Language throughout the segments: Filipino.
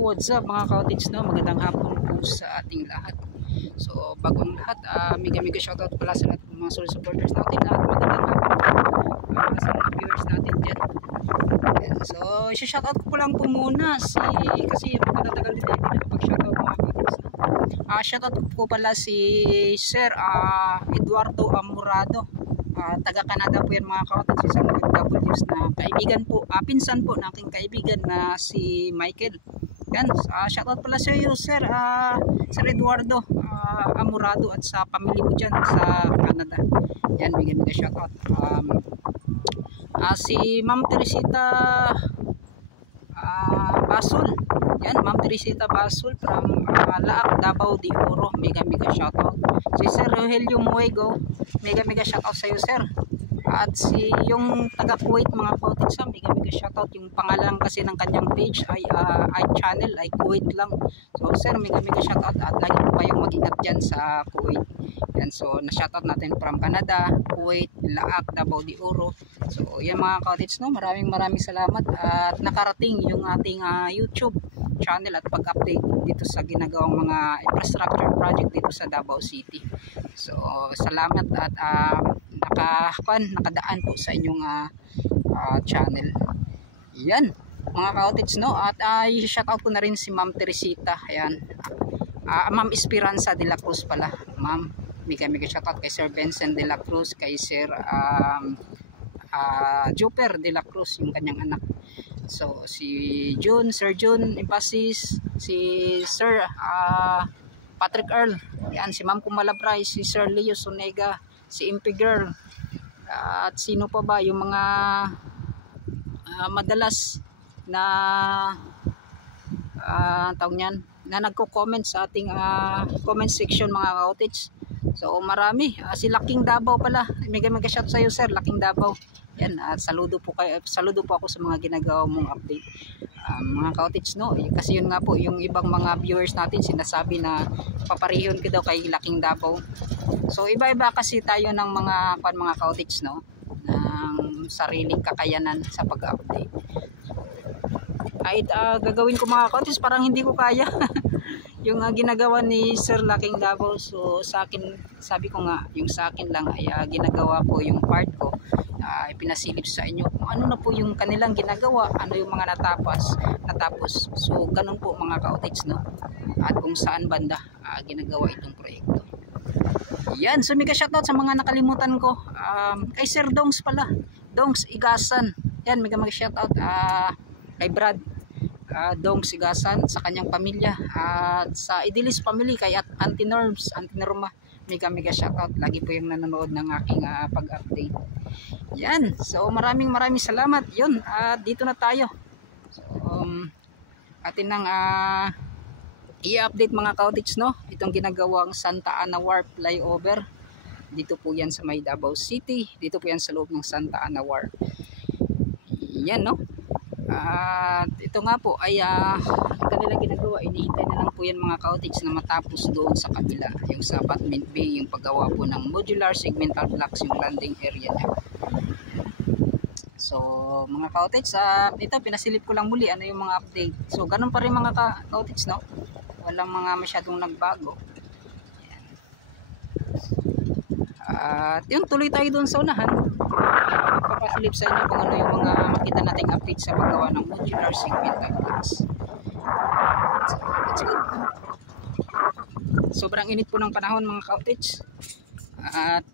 what's up mga ka-outage, no? Magandang hapon po sa ating lahat. So, bagong lahat, mega shoutout pala sa lahat ng mga solid supporters natin at magandang hapon sa mga viewers natin dyan. So, shoutout ko lang po muna kasi magtatagal din tayo nakapag-shoutout mga ka-outage, no? Shoutout ko pala si Sir Eduardo Amurado. Taga Canada po yan mga ka-outage, isang OFWs na kaibigan po, pinsan po ng aking kaibigan na si Michael. Yan, shoutout pala sa iyo Sir, Sir Eduardo Amurado at sa family mo dyan sa Canada. Yan, bigyan ka shoutout. Si Ma'am Teresita Basol. Yan, Ma'am Teresita Basol from Laak, Davao de Oro. Mega shoutout. Si Sir Rogelio Muego, mega shoutout sa iyo Sir. At yung taga Kuwait mga ka-outage, mega shoutout. Yung pangalan kasi ng kanyang page ay channel ay Kuwait lang. So Sir, mega shoutout at lagi po kayong mag-ingat dyan sa Kuwait. Yan, so na-shoutout natin from Canada, Kuwait, Laak, Davao de Oro. So yan mga ka-outage, no, maraming salamat at nakarating yung ating YouTube channel at pag-update dito sa ginagawang mga infrastructure project dito sa Davao City. So salamat at nakadaan po sa inyong channel. Yan mga ka-outage, no, at i-shoutout ko na rin si Ma'am Teresita. Ayan, Ma'am Esperanza de la Cruz pala. Ma'am, mega shoutout kay Sir Vincent de la Cruz, kay Sir Juper de la Cruz, yung kanyang anak. So si Sir June Impasis, si Sir Patrick Earl, yan, si Ma'am Kumalabray, si Sir Leo Sonega, si Impy Girl, at sino pa ba yung mga madalas na tawag niyan, na nagko-comment sa ating comment section mga ka-outage. So marami, si Laking Davao pala, mega shout sa iyo Sir Laking Davao. Yan, saludo po ako sa mga ginagawa mong update mga ka-outage, no, kasi yun nga po yung ibang mga viewers natin sinasabi na paparehon ko daw kay Laking Davao. So iba-iba kasi tayo ng mga ka-outage, no, ng sariling kakayanan sa pag-update. Kahit gagawin ko mga ka-outage, parang hindi ko kaya yung ginagawa ni Sir Laking Davao. So sa akin, sabi ko nga, yung sa akin lang ay ginagawa ko yung part ko, ipinasilip sa inyo kung ano na po yung kanilang ginagawa, ano yung mga natapos. So ganun po mga ka-outage, no, at kung saan banda ginagawa itong proyekto. Yan, so mega shoutout sa mga nakalimutan ko, kay Sir Dongs pala, Dongs Igasan. Yan, mega shoutout kay Brad Dongs Igasan sa kanyang pamilya, at sa Idilis family kay Auntie Norma, mega shoutout. Lagi po yung nanonood ng aking pag-update. Yan, so maraming salamat. Yun, dito na tayo. So atin nang i-update mga ka-outage, no, itong ginagawang Santa Ana War flyover. Dito po yan sa may Davao City, dito po yan sa loob ng Santa Ana War. Yan, no. Ito nga po ay kanilang ginagawa, inihintay na lang po yan mga ka-outage na matapos doon sa kabila, yung sa apartment bay, yung paggawa po ng modular segmental blocks, yung landing area niya. So mga ka-outage, ito pinasilip ko lang muli ano yung mga update. So ganun pa rin mga ka-outage, no, walang mga masyadong nagbago. Yan. At yun, tuloy tayo doon sa unahan. Papasilip sa inyo kung ano yung mga makita nating update sa paggawa ng modular segmental blocks. So let's go. Sobrang init po ng panahon mga ka-outage, at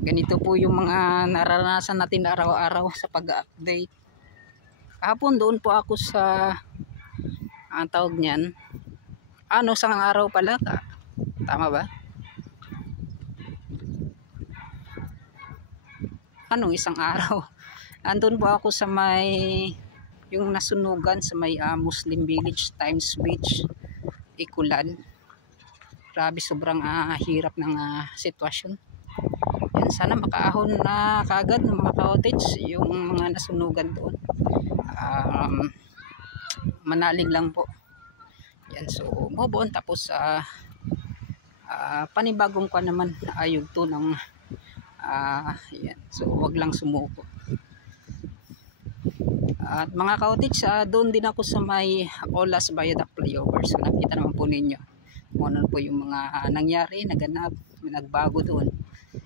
ganito po yung mga naranasan natin araw-araw sa pag-update. Kahapon doon po ako sa tawag niyan, isang araw pala, tama ba? Isang araw. Andun po ako sa may yung nasunugan sa may Muslim Village, Times Beach, Ikulan. Grabe, sobrang hirap ng sitwasyon. Yan, sana makaahon na kagad ng mga ka-outage yung mga nasunugan doon. Manalig lang po. Yan, so move on. Tapos panibagong ko naman ayog to ng yan. So wag lang sumuko. At mga ka-outage, doon din ako sa may Olas Viaduct flyover. So nakita naman po ninyo kung ano po yung mga nangyari, naganap, nagbago doon.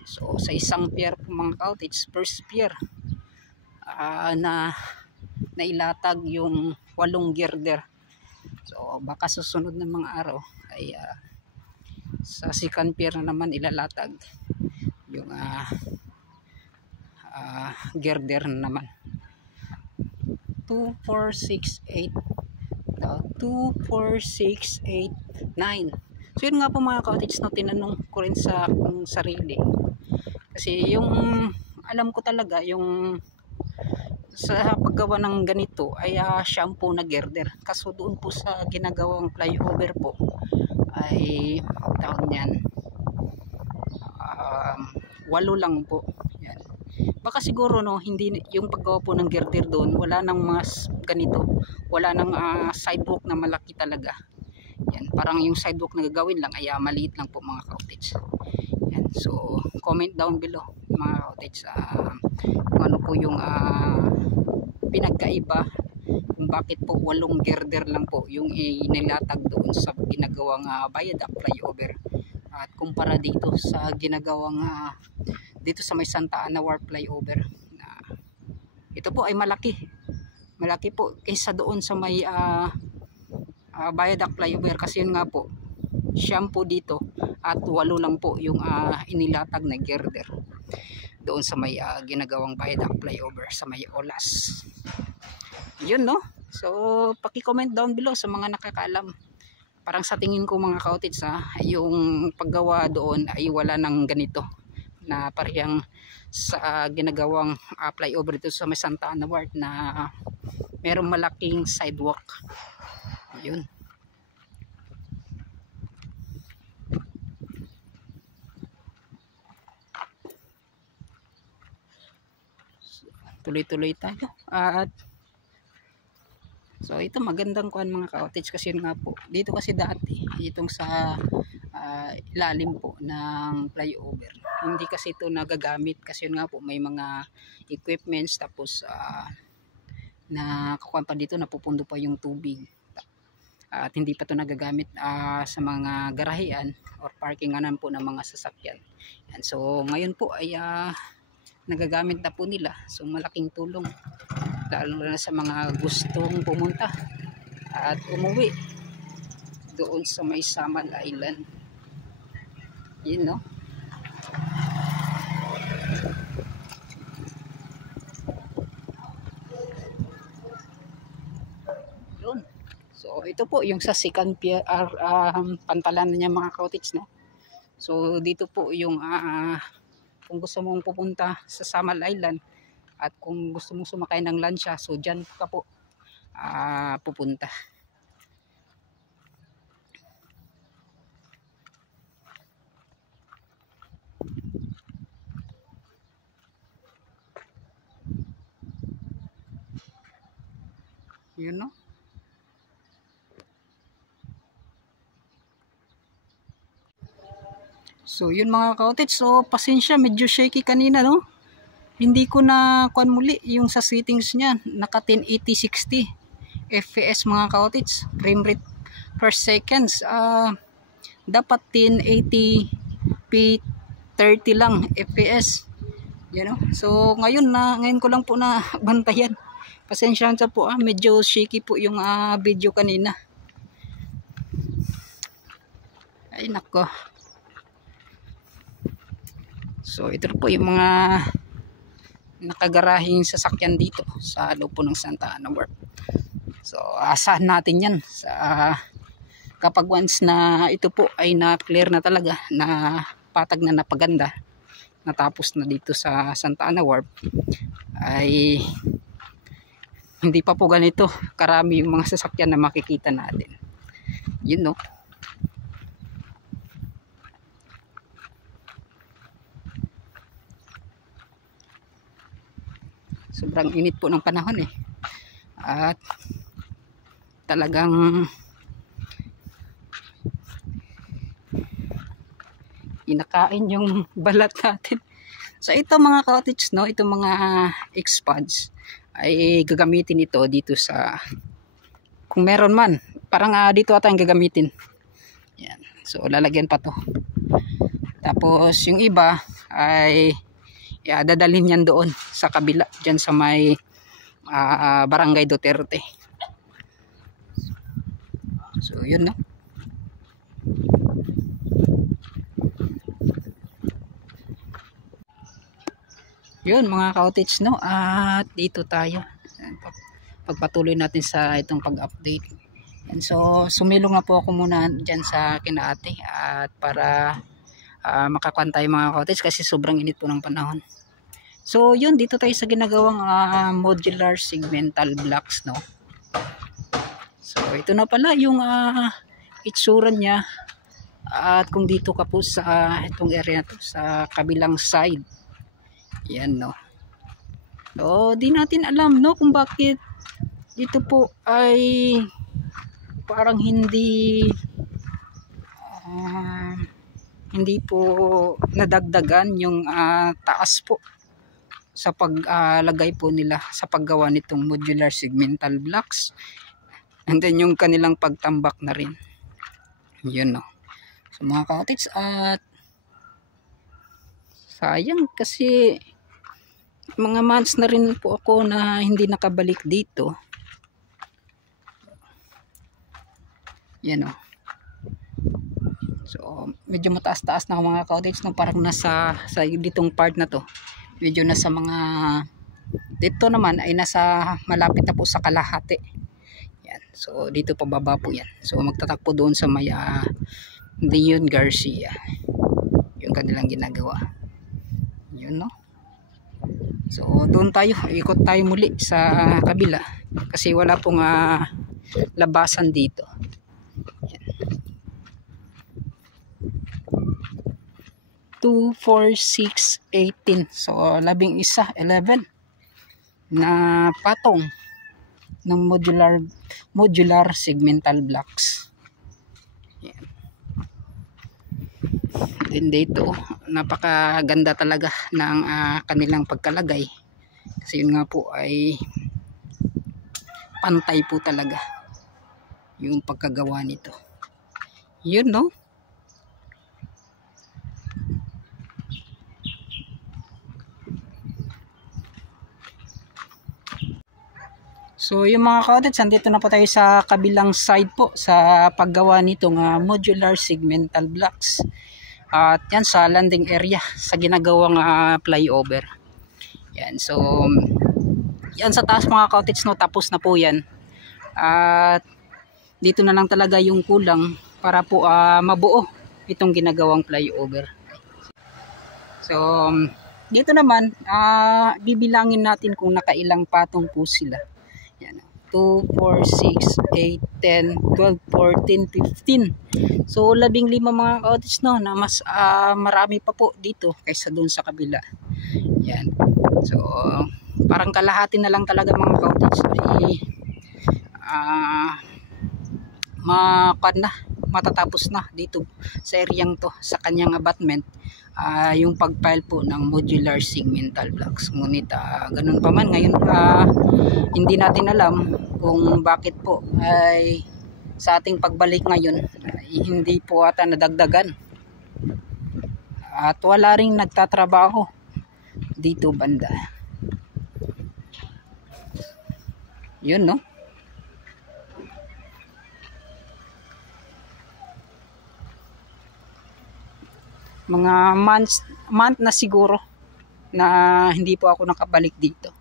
So sa isang pier po mga ka-outage, first pier na nailatag yung 8 girder. So baka susunod ng mga araw ay sa second pier na naman ilalatag yung girder na naman. 2, 4, 6, 8 2, 4, 6, 8, 9. So yun nga po mga ka-outage, no, tinanong ko rin sa akong sarili kasi yung alam ko talaga yung sa paggawa ng ganito ay shampoo na girder, kaso doon po sa ginagawang flyover po ay tawag niyan 8 lang po. Yan. Baka siguro no, hindi yung paggawa po ng girder doon, wala nang mas ganito, wala nang sidewalk na malaki talaga. Yan, parang yung sidewalk na gagawin lang ay maliit lang po mga ka-outage. Yan, so comment down below mga ka-outage kung ano po yung pinagkaiba, kung bakit po 8 girder lang po yung inilatag doon sa ginagawang viaduct flyover at kumpara dito sa ginagawang dito sa may Santa Ana Wharf flyover. Ito po ay malaki po kaysa doon sa may viaduct flyover, kasi yun nga po shampoo dito at 8 lang po yung inilatag na girder doon sa may ginagawang viaduct flyover sa may Olas. Yun no, so paki-comment down below sa mga nakakaalam. Parang sa tingin ko mga ka-outage yung paggawa doon ay wala nang ganito na parehang sa ginagawang flyover dito sa may Santa Ana Wharf na merong malaking sidewalk. Yun. Tuloy-tuloy tayo. At so ito magandang kuan mga ka-outage, kasi yun nga po dito kasi dati itong sa ilalim po ng flyover hindi kasi ito nagagamit, kasi yun nga po may mga equipments, tapos na kukuha pa dito, napupundo pa yung tubig at hindi pa ito nagagamit sa mga garahean or parkinganan po ng mga sasakyan. Yan, so ngayon po ay nagagamit na po nila, so malaking tulong lalo na sa mga gustong pumunta at umuwi doon sa may Samal Island. Yun no. Yun. So ito po yung sa second pier pantalan niya mga ka-outage no. So dito po yung kung gusto mong pupunta sa Samal Island at kung gusto mong sumakay ng lansya, so dyan ka po pupunta. Yun no. So yun mga ka-outage, so pasensya medyo shaky kanina no. Hindi ko na kuan muli yung sa settings niya, naka 1080-60 fps mga ka-outage, frame rate per seconds. Dapat 1080p 30 lang fps. You know? So ngayon ko lang po na bantayan. Pasensya na po medyo shaky po yung video kanina. Ay nako. So ito po yung mga nakagarahing sasakyan dito sa loob po ng Santa Ana Wharf. So asahan natin yan sa kapag once na ito po ay na-clear na talaga, na patag na napaganda, natapos na dito sa Santa Ana Wharf, ay hindi pa po ganito karami yung mga sasakyan na makikita natin. Yun no. Sobrang init po ng panahon at talagang inakain yung balat natin So ito mga cottage, no, itong mga X-pods ay gagamitin ito dito sa, kung meron man, parang dito ata ang gagamitin. Yan. So lalagyan pa to. Tapos yung iba ay dadalhin yan doon sa kabila, dyan sa may Barangay Duterte. So yun, no. Yun mga cottage, no, at dito tayo pagpatuloy natin sa itong pag-update. And so sumilong na po ako muna dyan sa kinaate at para makakuan tayo mga cottage kasi sobrang init po ng panahon. So yun, dito tayo sa ginagawang modular segmental blocks, no. So ito na pala yung itsura niya. At kung dito ka po sa itong area to, sa kabilang side, yan, no. So di natin alam, no, kung bakit dito po ay parang hindi po nadagdagan yung taas po sa paglagay po nila sa paggawa nitong modular segmental blocks, and then yung kanilang pagtambak na rin, yun, no. So mga cottage, at sayang kasi mga months na rin po ako na hindi nakabalik dito. Yan, o. So medyo mataas-taas na mga cottage, no, parang nasa sa ditong part na to, medyo nasa mga dito naman ay nasa malapit na po sa kalahati. Yan. So dito pababa po yan. So magtatakpo doon sa may Leon Garcia yung kanilang ginagawa, yun, no. So doon tayo, ikot tayo muli sa kabila kasi wala pong labasan dito. Yan. 2, 4, 6, 18. So 11 na patong ng modular segmental blocks. Yan. Then dito, napakaganda talaga ng kanilang pagkalagay kasi yun nga po ay pantay po talaga yung pagkagawa nito, yun, no. So yung mga cottage, andito na po tayo sa kabilang side po sa paggawa nitong modular segmental blocks. At yan sa landing area sa ginagawang flyover. Yan, so yan sa taas mga cottage, no, tapos na po yan. At dito na lang talaga yung kulang para po mabuo itong ginagawang flyover. So dito naman bibilangin natin kung nakailang patong po sila. Yan, 2, 4, 6, 8, 10, 12, 14, 15. So 15 mga cottage, no, na mas marami pa po dito kaysa doon sa kabila. Yan. So parang kalahati na lang talaga mga cottage ay matatapos na dito sa areang to, sa kanyang abutment, yung pagpile po ng modular segmental blocks. Ngunit ganun pa man ngayon, hindi natin alam kung bakit po ay sa ating pagbalik ngayon hindi po ata nadagdagan at wala ring nagtatrabaho dito banda, yun, no. Mga month na siguro na hindi po ako nakabalik dito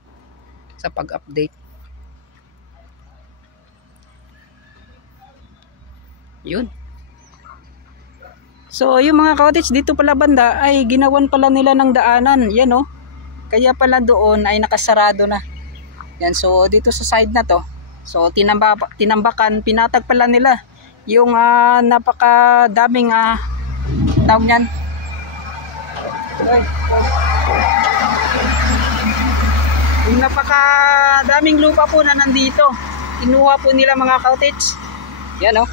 sa pag-update. Yun. So yung mga cottage dito pala banda ay ginawan pala nila ng daanan. Yan, oh. Kaya pala doon ay nakasarado na. Yan, so dito sa side na to, so tinambakan, pinatag pala nila yung napakadaming tawag niyan. Yung napakadaming lupa po na nandito, kinuha po nila mga cottage. Yan, oh.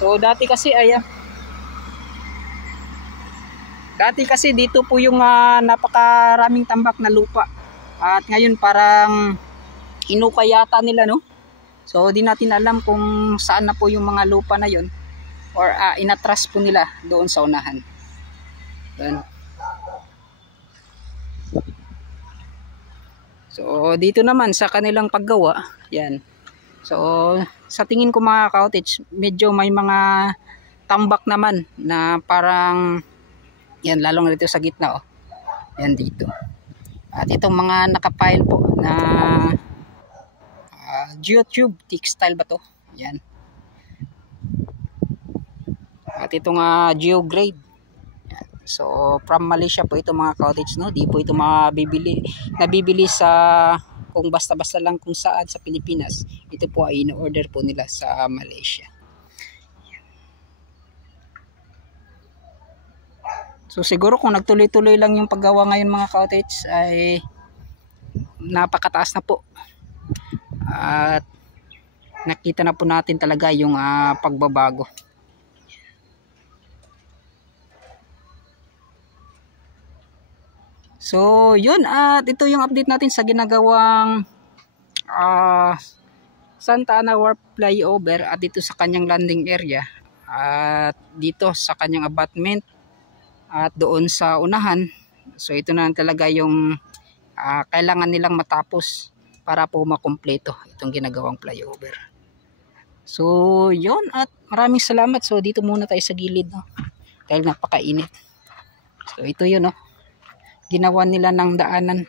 So dati kasi ay Dati kasi dito po yung napakaraming tambak na lupa. At ngayon parang inuka yata nila, no? So di natin alam kung saan na po yung mga lupa na yon, or inatras po nila doon sa unahan. Doon. So dito naman sa kanilang paggawa, yan. So sa tingin ko mga ka-outage, medyo may mga tambak naman na parang yan, lalong dito sa gitna, oh. Yan dito. At itong mga nakapile po na geotube textile ba to? Yan. At itong geograde. Yan. So from Malaysia po ito mga ka-outage, no? Di po ito nabibili sa kung basta-basta lang kung saan sa Pilipinas. Ito po ay in-order po nila sa Malaysia. So siguro kung nagtuloy-tuloy lang yung paggawa ngayon mga ka-outage ay napakataas na po. At nakita na po natin talaga yung pagbabago. So yun, at ito yung update natin sa ginagawang Santa Ana Wharf flyover at dito sa kanyang landing area at dito sa kanyang abutment at doon sa unahan. So ito na talaga yung kailangan nilang matapos para po makumpleto itong ginagawang flyover. So yun, at maraming salamat. So dito muna tayo sa gilid, no? Dahil napakainit. So ito yun, no? Ginawa nila ng daanan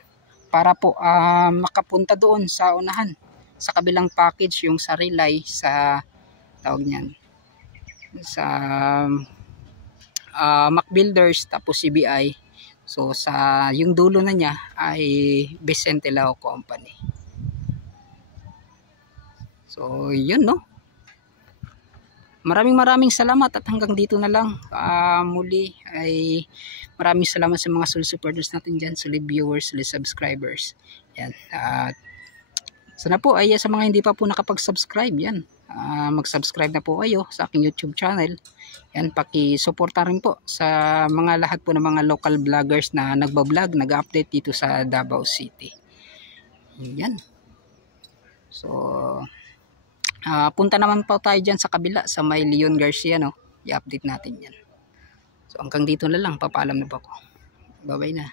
para po makapunta doon sa unahan. Sa kabilang package yung sa relay sa tawag niyan, sa Mac Builders, tapos CBI. So sa yung dulo na niya ay Vicente Lao Company. So yun, no? Maraming salamat at hanggang dito na lang. Muli ay maraming salamat sa mga solid supporters natin dyan, solid viewers, solid subscribers. Yan. At sana po ay sa mga hindi pa po nakapag-subscribe, yan. Mag-subscribe na po kayo sa aking YouTube channel. Yan, paki-suporta rin po sa mga lahat po ng mga local vloggers na nagbablog, nag-update dito sa Davao City. Yan. So punta naman po tayo dyan sa kabila sa may Leon Garcia, no? I-update natin yan. So hanggang dito na lang, papaalam na po ako. Bye bye na.